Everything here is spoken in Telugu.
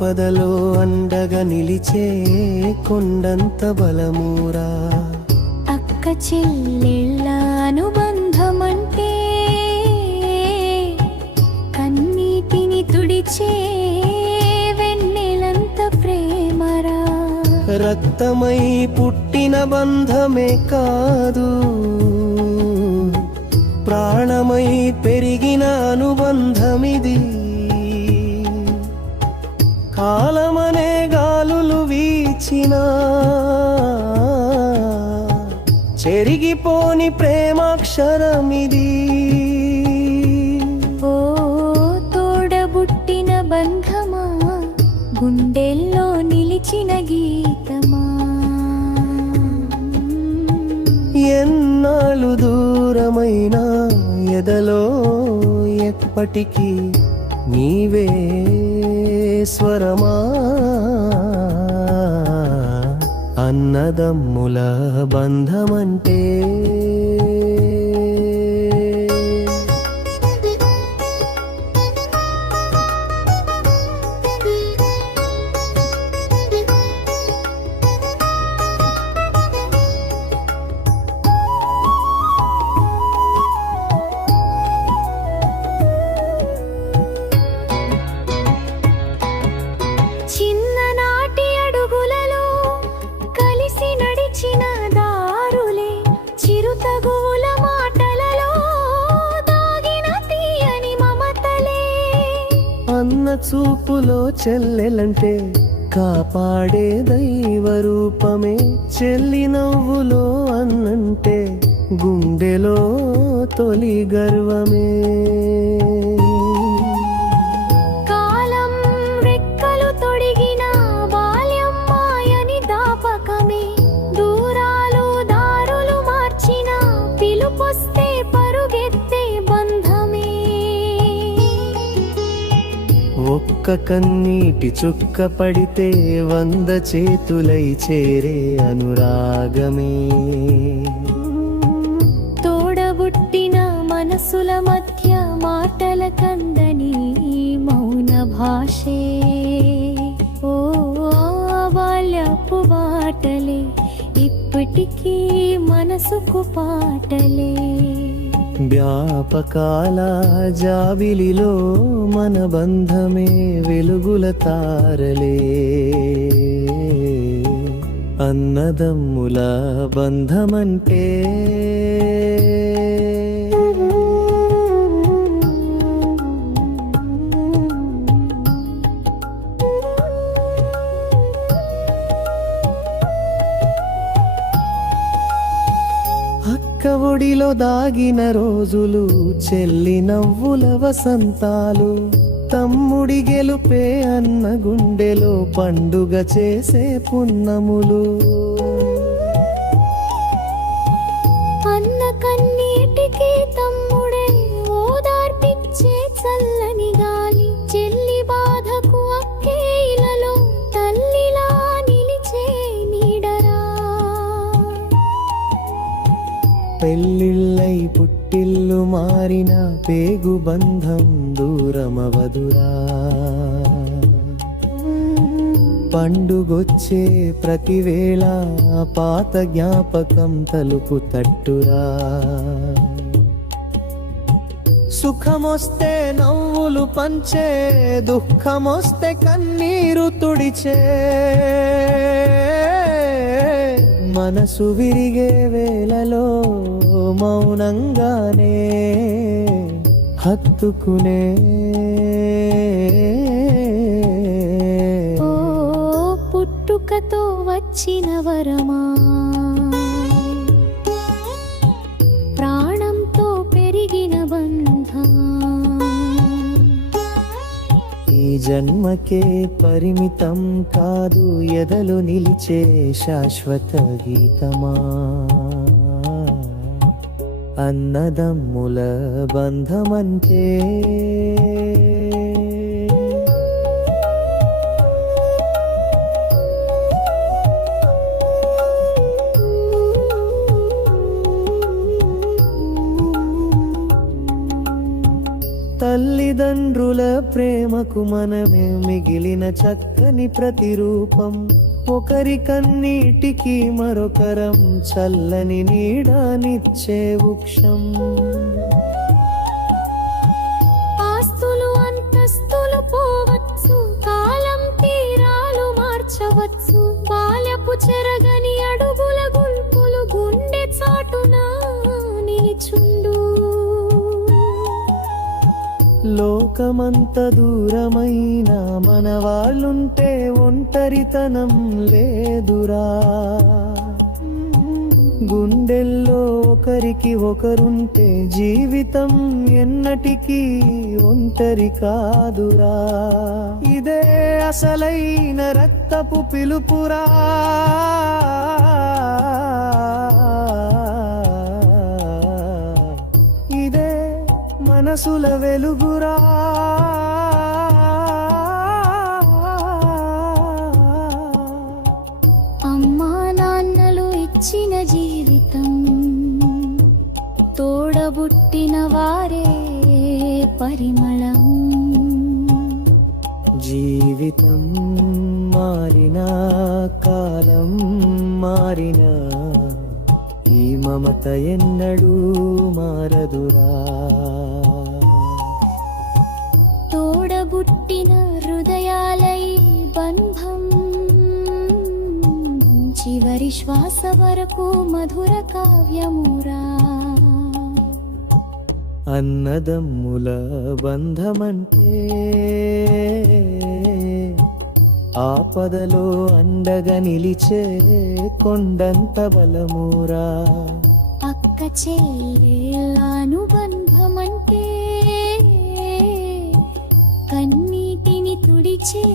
ఆపదలో అండగా నిలిచే కొండంత బలమూరా. అక్క చెల్లెళ్ళ అనుబంధమంటే కన్నీటిని తుడిచే వెన్నెలంత ప్రేమరా. రక్తమై పుట్టిన బంధమే కాదు, ప్రాణమై పెరిగిన అనుబంధమిది. కాలమనే గాలులు వీచినా చెరిగిపోని ప్రేమాక్షరమిది. ఓ తోడబుట్టిన బంధమా, గుండెల్లో నిలిచిన గీతమా. ఎన్నాళ్ళు దూరమైనా ఎదలో ఎప్పటికీ నీవే స్వరమా. అన్నదమ్ముల బంధమంటే చిన్ననాటి అడుగులలో కలిసి నడిచిన దారులే, చిరుతగూల మాటలలో దాగిన తీయని మమతలే. అన్న చూపులో చెల్లెలంటే కాపాడే దైవ రూపమే. చెల్లి నవ్వులో అన్నంటే గుండెలో తొలి గర్వమే. కాలం రెక్కలు తొడిగిన బాల్యం మాయని దాపకమే. దూరాలు దారులు మార్చిన పిలుపొస్తే పరుగెత్తే బంధమే. ఒక్క కన్నీటి చుక్క పడితే 100 చేతులై చేరే అనురాగమే. తోడబుట్టిన మనసుల మధ్య మాటల కందని మౌన భాషే. ఓ బాల్యపు బాటలే ఇప్పటికీ మనసుకు పాటలే. జ్ఞాపకాల జాబిలిలో మన బంధమే వెలుగుల తారలే. అన్నదమ్ముల బంధమంటే అక్క ఒడిలో దాగిన రోజులు, చెల్లి నవ్వుల వసంతాలు. తమ్ముడి గెలుపే అన్న గుండెలో పండుగ చేసే పున్నములు. అన్న కన్నీటికి తమ్ముడే ఓదార్పిచ్చే చల్లని గాలి. చెల్లి బాధకు అక్కే ఇలలో తల్లిలా నిలిచే నీడరా. పెళ్ళిళ్ళై పుట్టిల్లు మారిన పేగు బంధం దూరమవదురా. పండుగొచ్చే ప్రతివేళ పాత జ్ఞాపకం తలుపు తట్టురా. సుఖమొస్తే నవ్వులు పంచే, దుఃఖమొస్తే కన్నీరు తుడిచే. మనసు విరిగే వేళలో మౌనంగానే హత్తుకునే. ఓ పుట్టుకతో వచ్చిన వరమా, ప్రాణంతో పెరిగిన బంధం. ఈ జన్మకే పరిమితం కాదు, ఎదలు నిలిచే శాశ్వత గీతమా. అన్నదమ్ముల బంధమంటే తల్లిదండ్రుల ప్రేమకు మనమే మిగిలిన చక్కని ప్రతిరూపం. ఒకరి కన్నీటికి మరొకరం చల్లని నీడనిచ్చే వృక్షం. ఆస్తులు అంతస్తులు పోవచ్చు, కాలం తీరాలు మార్చవచ్చు. బాల్యపు చెరగని అడుగుల గుల్పులు గుండె చాటున నిలుచుండు. లోకమంత దూరమైన మన వాళ్ళుంటే ఒంటరితనం లేదురా. గుండెల్లో ఒకరికి ఒకరుంటే జీవితం ఎన్నటికీ ఒంటరి కాదురా. ఇదే అసలైన రక్తపు పిలుపురా. ఇదే మనసుల వెలుగురా. అమ్మా నాన్నలు ఇచ్చిన జీవితం, తోడబుట్టిన వారే పరిమళం. జీవితం మారినా కాలం మారినా ఈ మమత ఎన్నడూ మారదురా. తోడబుట్టిన హృదయాలై బంధం, చివరి శ్వాస వరకు మధుర కావ్యమురా. అన్నదమ్ముల బంధమంటే ఆపదలో అండగా నిలిచే కొండంత బలమురా. అక్క చెల్లెల అనుబంధమంటే కన్నీటిని తుడిచే